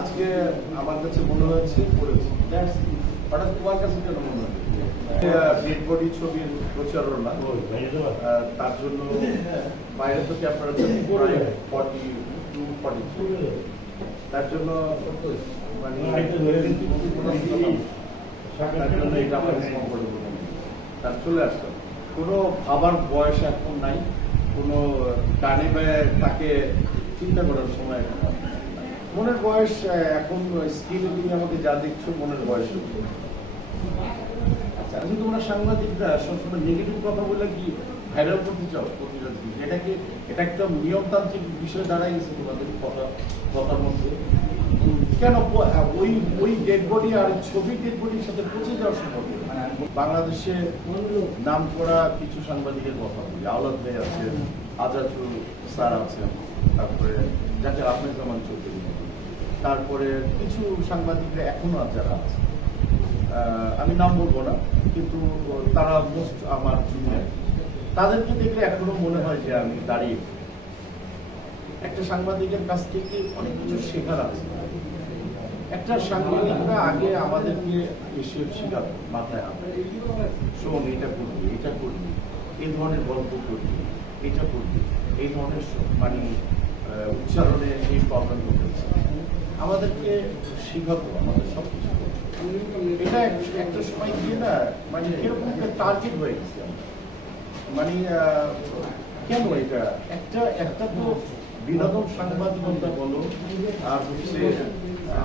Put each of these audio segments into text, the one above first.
আজকে আমার কাছে মনে হয়েছে করেছি হঠাৎ তোমার কাছে কেন মনে হয় ডেড বডি ছবির প্রচারণা তার জন্য বাইরে থেকে আপনারা প্রায় 42 তার জন্য মানে তার জন্য এটা আমার তার চলে আসলাম। কোনো ভাবার বয়স এখন নাই, কোনো ডানে তাকে চিন্তা করার সময় এখন মনের বয়স এখন স্কিলে তুমি আমাকে যা দেখছো মনের বয়স। আচ্ছা, আমি তোমরা সাংবাদিকরা সবসময় নেগেটিভ কথা বলে কি ভাইরাল করতে চাও? এটা একটা নিয়মতান্ত্রিক বিষয় দাঁড়াই গেছে তোমাদের কথার মধ্যে। কেন ওই ডেড বডি আর ছবি ডেড বডির সাথে পচে যাওয়ার সম্ভব? বাংলাদেশে নাম করা কিছু সাংবাদিকের কথা বলি, আওলাদ ভাই আছেন, আজাজুল স্যার আছেন, তারপরে যাকে আহমেদ জামান চৌধুরী, তারপরে কিছু সাংবাদিকরা এখনো যারা আছে, আমি নাম বলবো না, কিন্তু তারা মোস্ট আমার জুনিয়র। তাদেরকে দেখলে এখনো মনে হয় যে আমি দাঁড়িয়ে একটা সাংবাদিকের কাছ থেকে অনেক কিছু শেখার আছে। একটা সাংবাদিকরা আগে আমাদেরকে এসে শেখাত, মাথায় শোন এটা করবি, এটা করবি, এই ধরনের গল্প করবি, এটা করবি, এই ধরনের মানে উচ্চারণে এই প্রবলেম হচ্ছে, আমাদেরকে শিখাবো আমাদের সব কিছু। এটা একটা সময় গিয়ে না মানে কিরকম টার্গেট হয়ে গেছে, মানে কেন এটা একটা তো বিনোদন সাংবাদিকতা বলো আর হচ্ছে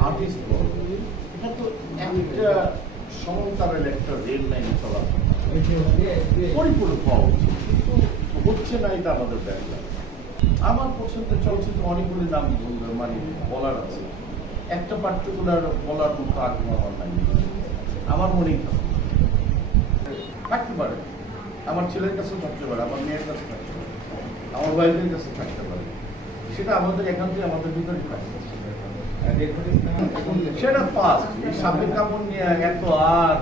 আর্টিস্ট বলো, এটা তো একটা সমতারের একটা রেল লাইন চলা পরিপূরক হওয়া উচিত, কিন্তু হচ্ছে না, এটা আমাদের ব্যাপার। আমার পছন্দের চলচ্চিত্র অনেকগুলি নাম মানে বলার আছে, একটা পার্টিকুলার বলার মতো আগ্রহ আমার নাই। আমার মনেই থাকতে পারে, আমার ছেলের কাছে থাকতে পারে, আমার মেয়ের কাছে থাকতে পারে, আমার ওয়াইফের কাছে থাকতে পারে, সেটা আমাদের এখান থেকে আমাদের ভিতরে থাকে। সেটা ফার্স্ট এই সাপের কাপড় নিয়ে এত আর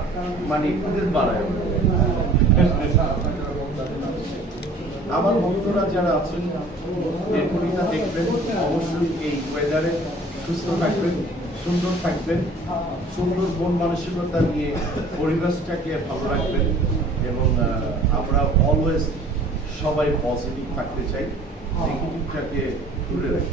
মানে খুদের বাড়ায়। আমার বন্ধুরা যারা আছেন এরকমটা দেখবেন, অবশ্যই এই ওয়েদারে সুস্থ থাকবেন, সুন্দর থাকবেন, সুন্দর মন মানসিকতা নিয়ে পরিবেশটাকে ভালো রাখবেন, এবং আমরা অলওয়েজ সবাই পজিটিভ থাকতে চাই, নেগেটিভটাকে দূরে রাখি।